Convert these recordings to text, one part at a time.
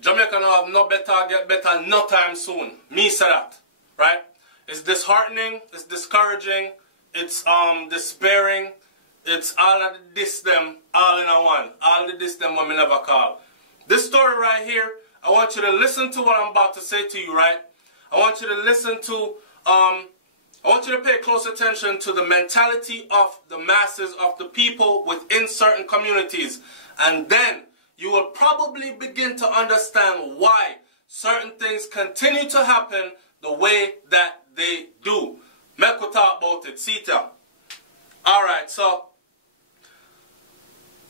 Jamaica now have no better, get better no time soon. Me say that, right? It's disheartening, it's discouraging, it's despairing, it's all of this them, all in a one. All of this them what me never call. This story right here, I want you to listen to what I'm about to say to you, right? I want you to listen to, I want you to pay close attention to the mentality of the masses, of the people within certain communities. And then you will probably begin to understand why certain things continue to happen the way that they do. Make we talk about it. Sita. Alright, so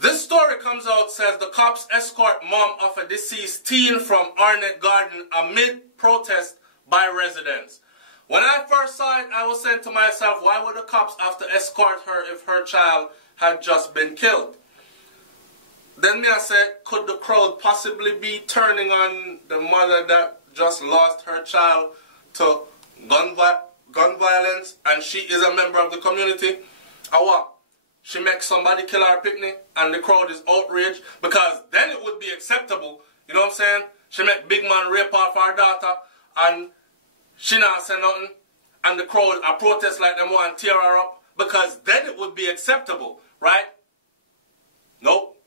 this story comes out, says the cops escort mom of a deceased teen from Arnett Garden amid protest by residents. When I first saw it, I was saying to myself, why would the cops have to escort her if her child had just been killed? Then me I said, could the crowd possibly be turning on the mother that just lost her child to gun violence, and she is a member of the community? Or what? She makes somebody kill her picnic and the crowd is outraged, because then it would be acceptable. You know what I'm saying? She make big man rape off her daughter and she not say nothing, and the crowd are protest like them want to tear her up, because then it would be acceptable, right? Nope,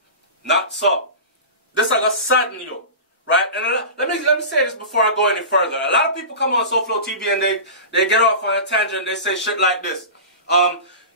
not so. This is gonna sadden you, right? And let me say this before I go any further. A lot of people come on SouFLoTV and they get off on a tangent. They say shit like this.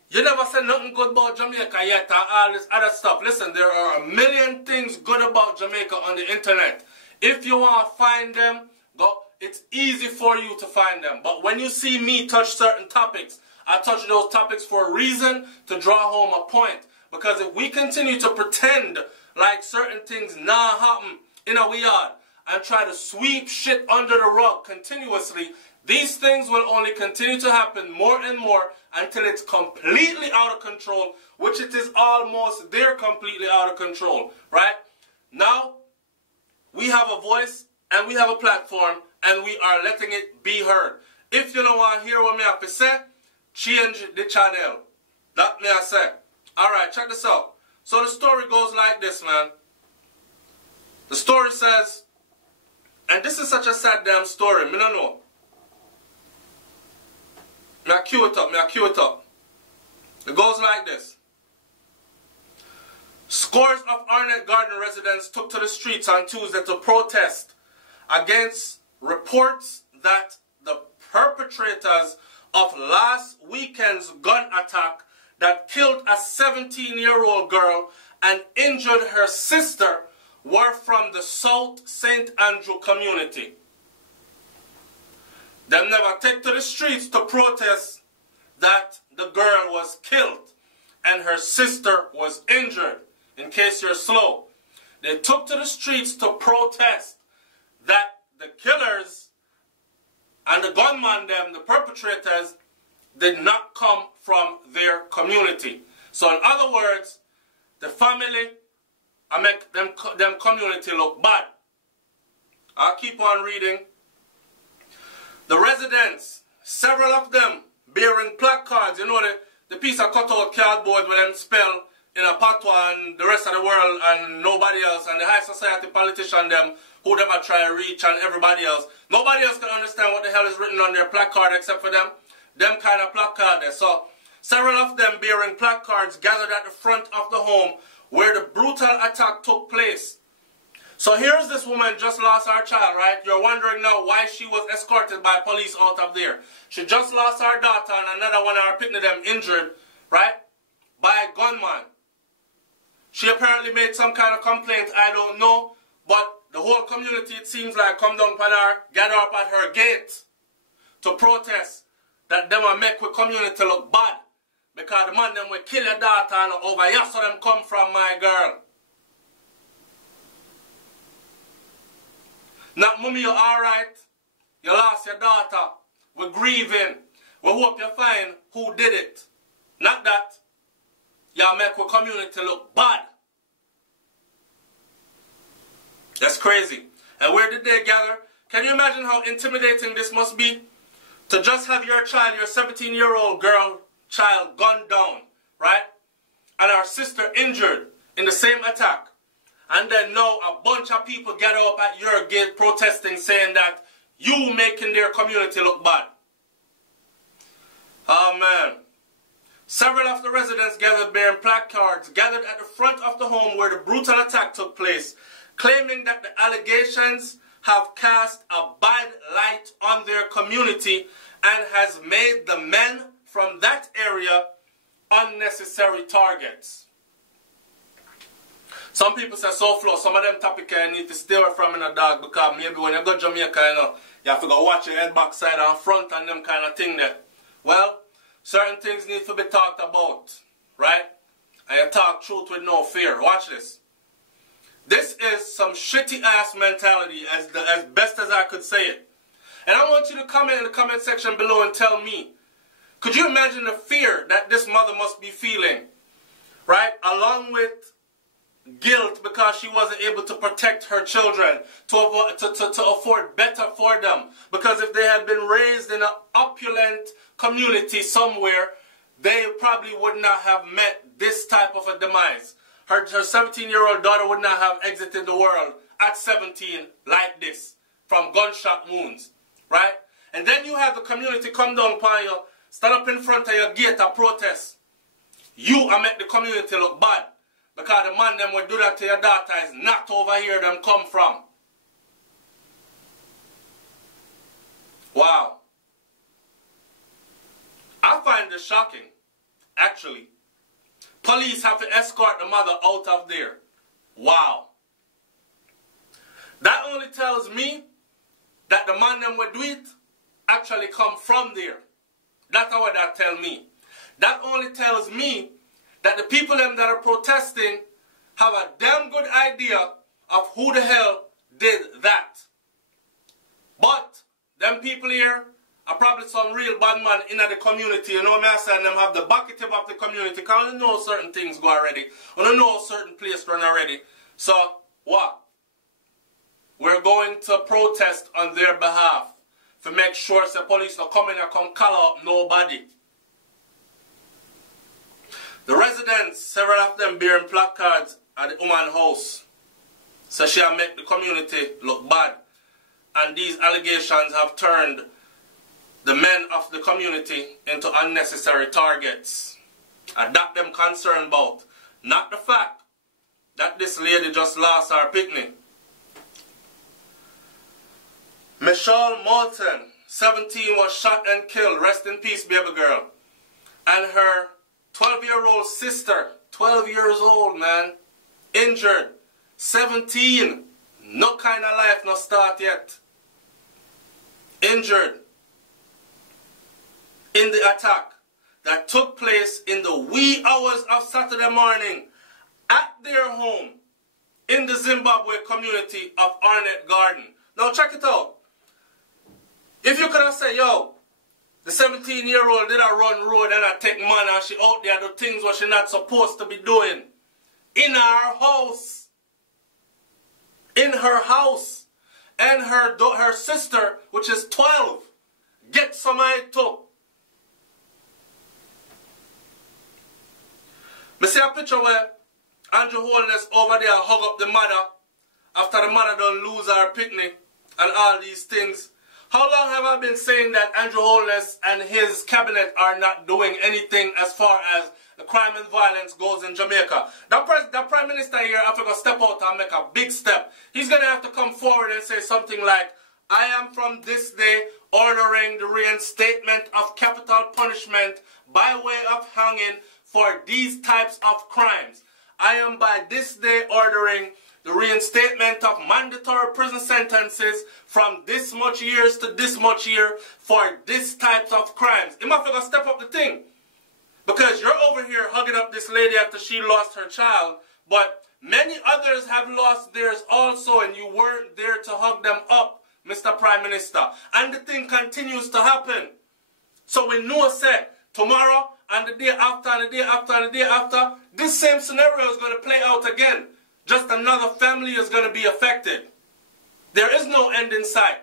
You never said nothing good about Jamaica yet, or all this other stuff. Listen, there are a million things good about Jamaica on the internet. If you want to find them, go. It's easy for you to find them. But when you see me touch certain topics, I touch those topics for a reason, to draw home a point. Because if we continue to pretend like certain things not happen in our yard and try to sweep shit under the rug continuously, these things will only continue to happen more and more until it's completely out of control, which it is almost there, completely out of control, right? Now, we have a voice and we have a platform and we are letting it be heard. If you don't want to hear what me have to say, change the channel. That me I say. Alright, check this out. So the story goes like this, man. The story says, and this is such a sad damn story, me don't know. Me I cue it up. It goes like this. Scores of Arnett Garden residents took to the streets on Tuesday to protest against reports that the perpetrators of last weekend's gun attack that killed a 17-year-old girl and injured her sister were from the South St. Andrew community. Them never take to the streets to protest that the girl was killed and her sister was injured, in case you're slow. They took to the streets to protest that the killers and the gunman, them, the perpetrators, did not come from their community. So in other words, the family, I make them community look bad. I'll keep on reading. The residents, several of them bearing placards, you know, the piece of cutout cardboard with them spell in a patois and the rest of the world and nobody else, and the high society politician them, who them are trying to reach, and everybody else. Nobody else can understand what the hell is written on their placard except for them. Them kind of placard there. So several of them bearing placards gathered at the front of the home where the brutal attack took place. So here's this woman just lost her child, right? You're wondering now why she was escorted by police out of there. She just lost her daughter and another one of her picnic them injured, right? By a gunman. She apparently made some kind of complaint, I don't know, but the whole community, it seems like, come down upon her, gather up at her gate to protest that them will make the community look bad. Because the man them will kill your daughter and over here so them come from, my girl. Not, mommy, you're alright. You lost your daughter. We're grieving. We hope you find who did it. Not that. Y'all make the community look bad. That's crazy. And where did they gather? Can you imagine how intimidating this must be? To just have your child, your 17-year-old girl child, gunned down, right? And our sister injured in the same attack. And then now a bunch of people get up at your gate protesting, saying that you making their community look bad. Oh man. Several of the residents gathered bearing placards gathered at the front of the home where the brutal attack took place, claiming that the allegations have cast a bad light on their community and has made the men from that area unnecessary targets. Some people say SouFlo, some of them topics you need to stay away from in a dog, because maybe when you go to Jamaica, you have to go watch your head backside and front and them kind of thing there. Well, certain things need to be talked about, right? And you talk truth with no fear. Watch this. This is some shitty ass mentality as best as I could say it. And I want you to comment in the comment section below and tell me, could you imagine the fear that this mother must be feeling, right? Along with guilt because she wasn't able to protect her children, to afford better for them. Because if they had been raised in an opulent community somewhere, they probably would not have met this type of a demise. Her 17-year-old daughter would not have exited the world at 17 like this, from gunshot wounds, right? And then you have the community come down upon you, stand up in front of your gate to protest. You are make the community look bad. Because the man them will do that to your daughter is not over here them come from. Wow. I find this shocking, actually. Police have to escort the mother out of there. Wow. That only tells me that the man them will do it actually come from there. That's what that tells me. That only tells me that the people them that are protesting have a damn good idea of who the hell did that. But them people here are probably some real bad man in the community. You know me, I say, them have the bucket of the community because they know certain things go already. Or they know certain place run already. So, what? We're going to protest on their behalf to make sure the police don't come in and come call up nobody. The residents, several of them bearing placards at the woman's house, so she'll make the community look bad. And these allegations have turned the men of the community into unnecessary targets. And that them concerned about. Not the fact that this lady just lost her picnic. Michelle Moulton, 17, was shot and killed. Rest in peace, baby girl. And her 12-year-old sister, 12 years old, man, injured. 17, no kind of life, no start yet. Injured in the attack that took place in the wee hours of Saturday morning at their home in the Zimbabwe community of Arnett Garden. Now check it out. If you could have said, yo, the 17-year-old did a run road and a take man and she out there do things what she not supposed to be doing. In her house. In her house. And her sister, which is 12, get some eye too. I see a picture where Andrew Holness over there hug up the mother after the mother done lose her picnic and all these things. How long have I been saying that Andrew Holness and his cabinet are not doing anything as far as the crime and violence goes in Jamaica? The Prime Minister here have to go step out and make a big step. He's going to have to come forward and say something like, I am from this day ordering the reinstatement of capital punishment by way of hanging for these types of crimes. I am by this day ordering the reinstatement of mandatory prison sentences from this much years to this much year for this types of crimes. You might have to step up the thing. Because you're over here hugging up this lady after she lost her child, but many others have lost theirs also, and you weren't there to hug them up, Mr. Prime Minister. And the thing continues to happen. So we know, say, tomorrow and the day after and the day after and the day after, this same scenario is going to play out again. Just another family is going to be affected. There is no end in sight.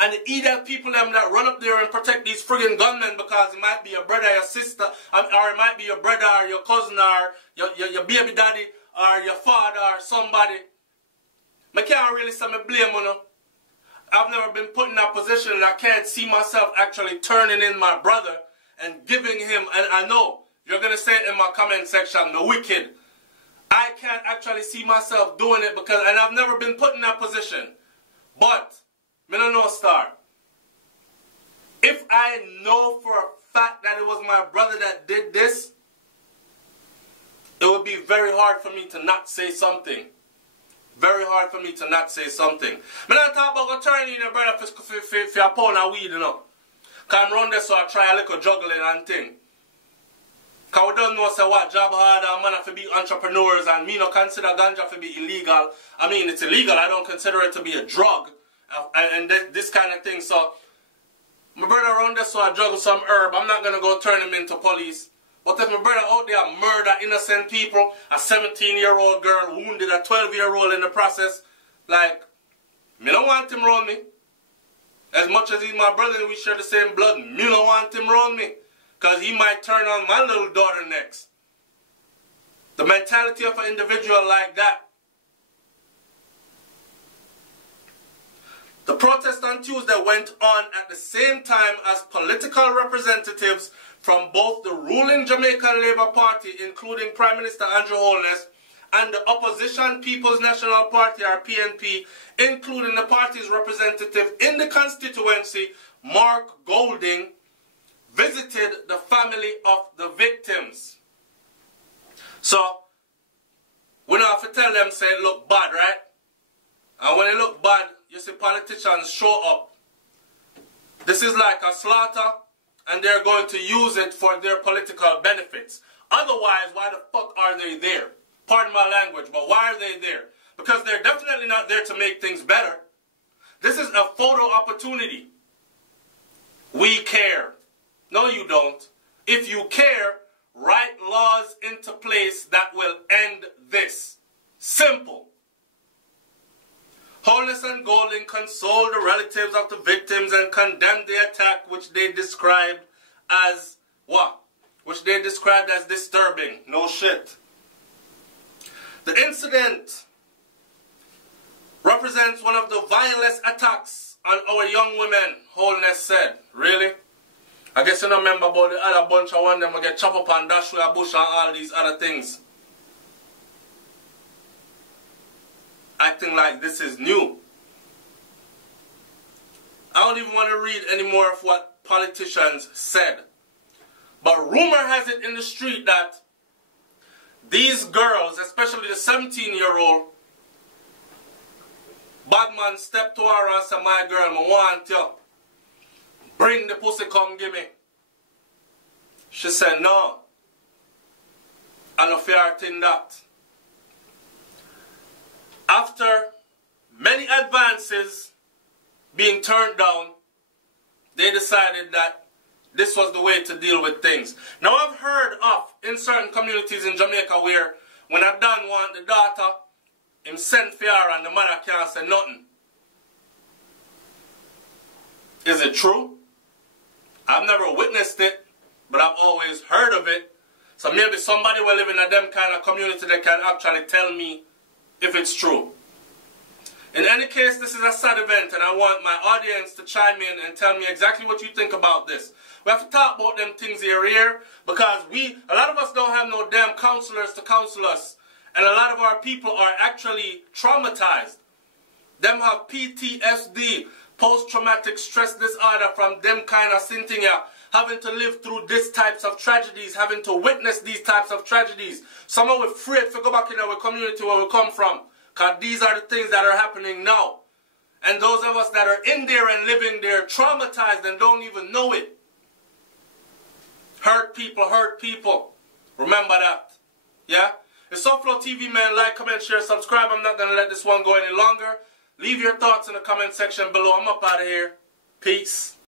And the idiot people that run up there and protect these friggin' gunmen because it might be your brother or your sister, or it might be your brother or your cousin or your baby daddy or your father or somebody, I can't really say me blame you. I've never been put in that position, and I can't see myself actually turning in my brother and giving him, and I know you're going to say it in my comment section, the wicked. I can't actually see myself doing it because, and I've never been put in that position. But, me no know star. If I know for a fact that it was my brother that did this, it would be very hard for me to not say something. Very hard for me to not say something. I don't talk about go turn in your brother for a pound of weed, you know. Because I'm around there so I try a little juggling and thing. Because we don't know say what job hard and man have to be entrepreneurs, and me no consider ganja to be illegal. I mean, it's illegal. I don't consider it to be a drug and this kind of thing. So my brother around there so I juggle some herb. I'm not going to go turn him into police. But if my brother out there murder innocent people, a 17-year-old girl wounded a 12-year-old in the process, like, me don't want him around me. As much as he's my brother and we share the same blood, me don't want him around me. Because he might turn on my little daughter next. The mentality of an individual like that. The protest on Tuesday went on at the same time as political representatives from both the ruling Jamaican Labour Party, including Prime Minister Andrew Holness, and the opposition People's National Party, or PNP, including the party's representative in the constituency, Mark Golding, visited the family of the victims. So, we don't have to tell them, say it look bad, right? And when it look bad, you see politicians show up. This is like a slaughter, and they're going to use it for their political benefits. Otherwise, why the fuck are they there? Pardon my language, but why are they there? Because they're definitely not there to make things better. This is a photo opportunity. We care. No, you don't. If you care, write laws into place that will end this. Simple. Holness and Golding consoled the relatives of the victims and condemned the attack, which they described as what? Which they described as disturbing. No shit. The incident represents one of the vilest attacks on our young women, Holness said. Really? I guess you don't remember about the other bunch of one them will get chopped up and dash with a bush and all these other things. Acting like this is new. I don't even want to read any more of what politicians said. But rumor has it in the street that these girls, especially the 17-year-old, bad man stepped to her and said, my girl, I want you. Bring the pussy, come give me. She said, no. I don't fear thing that. After many advances being turned down, they decided that this was the way to deal with things. Now I've heard of, in certain communities in Jamaica, where when a dad want the daughter, him send for her and the mother can't say nothing. Is it true? I've never witnessed it, but I've always heard of it. So maybe somebody will live in a them kind of community that can actually tell me if it's true. In any case, this is a sad event, and I want my audience to chime in and tell me exactly what you think about this. We have to talk about them things here, because a lot of us don't have no damn counselors to counsel us. And a lot of our people are actually traumatized. Them have PTSD, post-traumatic stress disorder, from them kind of thing, having to live through these types of tragedies, having to witness these types of tragedies. Some are afraid to go back in our community where we come from, because these are the things that are happening now. And those of us that are in there and living there, traumatized and don't even know it. Hurt people. Remember that. Yeah? It's SouFLoTV, man. Like, comment, share, subscribe. I'm not going to let this one go any longer. Leave your thoughts in the comment section below. I'm up out of here. Peace.